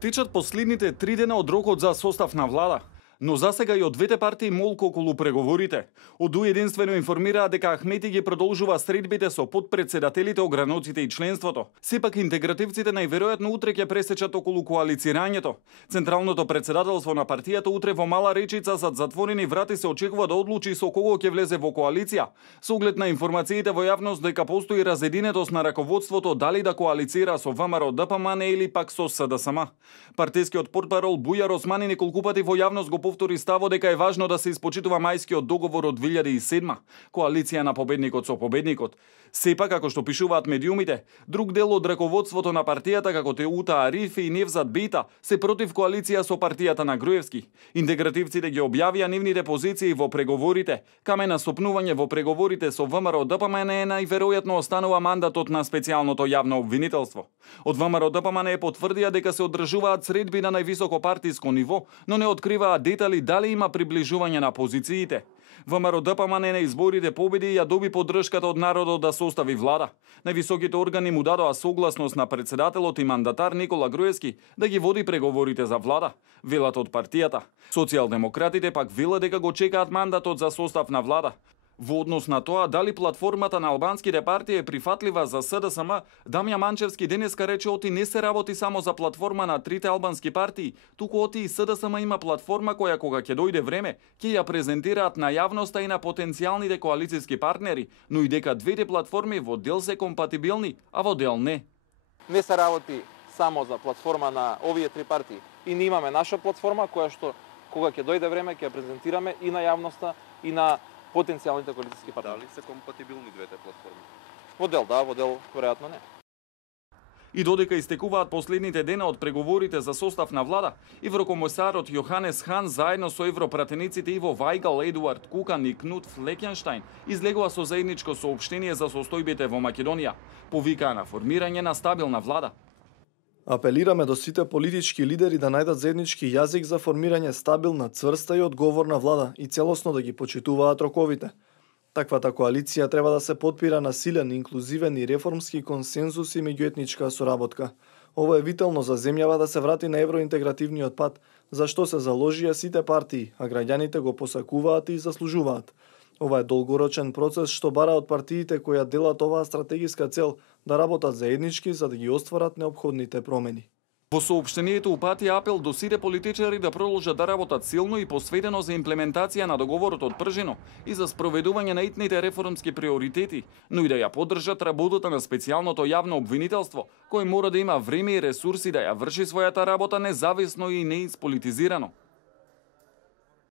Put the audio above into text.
Течат последните 3 дена од рокот за состав на влада, но засега и од двете партии молку околу преговорите. Од Уединствено информираат дека Ахмети ги продолжува средбите со подпредседателите, ограноците и членството. Сепак интегративците најверојатно утре ќе пресечат околу коалицирањето. Централното председателство на партијата утре во мала речица зад затворени врати се очекува да одлучи со кого ќе влезе во коалиција. Со оглед на информациите во јавност дека постои разединетост на раководството дали да коалицира со ВМРО ДПМН или пак со СДСМ. Партискиот портпарол Бујар Османи неколку пати во јавност го повтори ставот дека е важно да се испочитува мајскиот договор од 2007, коалиција на победникот со победникот. Сепак, како што пишуваат медиумите, друг дел од раководството на партијата, како Теута Арифи и Невзат Бейта, се против коалиција со партијата на Груевски. Интегративците ги објавија нивните позиции во преговорите. Каме на стопнување во преговорите со ВМРО ДПМН најверојатно останува мандатот на специјалното јавно обвинителство. Од ВМРО ДПМН потврдија дека се одржуваат средби на највисоко партиско ниво, но не откриваат детали дали има приближување на позициите. ВМРО ДПМН на изборите победи и ја доби поддршката од народот да состави влада. Највисоките органи му дадоа согласност на председателот и мандатар Никола Груевски да ги води преговорите за влада, велат од партијата. Социјалдемократите пак велат дека го чекаат мандатот за состав на влада. Во однос на тоа дали платформата на албанските партии е прифатлива за СДСМ, Дамјан Манчевски денеска рече оти не се работи само за платформа на трите албански партии, туку оти и СДСМ има платформа која кога ќе дојде време, ќе ја презентираат на јавноста и на потенцијалните коалициски партнери, но и дека двете платформи во дел се компатибилни, а во дел не. Не се работи само за платформа на овие три партии. И ние имаме наша платформа која што кога ќе дојде време ќе ја презентираме и на јавноста и на потенцијалните коалициски партнери. Дали се компатибилни двете платформи? Во дел да, во дел веројатно не. И додека истекуваат последните дена од преговорите за состав на влада, еврокомисарот Јоханес Хан заедно со европратениците Иво Вајгал, Едуард Кукан и Кнут Флекенштајн излегува со заедничко соопштение за состојбите во Македонија. Повикаа на формирање на стабилна влада. Апелираме до сите политички лидери да најдат заеднички јазик за формирање стабилна, цврста и одговорна влада и целосно да ги почитуваат роковите. Таквата коалиција треба да се потпира на силен, инклузивен и реформски консензус и меѓуетничка соработка. Ова е витално за земјава да се врати на евроинтегративниот пат, за што се заложија сите партии, а граѓаните го посакуваат и заслужуваат. Ова е долгорочен процес што бара од партиите која делат оваа стратегиска цел да работат заеднички за да ги остварат неопходните промени. Во соопштението упати апел до сите политичари да продолжат да работат силно и посветено за имплементација на договорот од Пржино и за спроведување на итните реформски приоритети, но и да ја поддржат работата на специјалното јавно обвинителство, кој мора да има време и ресурси да ја врши својата работа независно и неисполитизирано.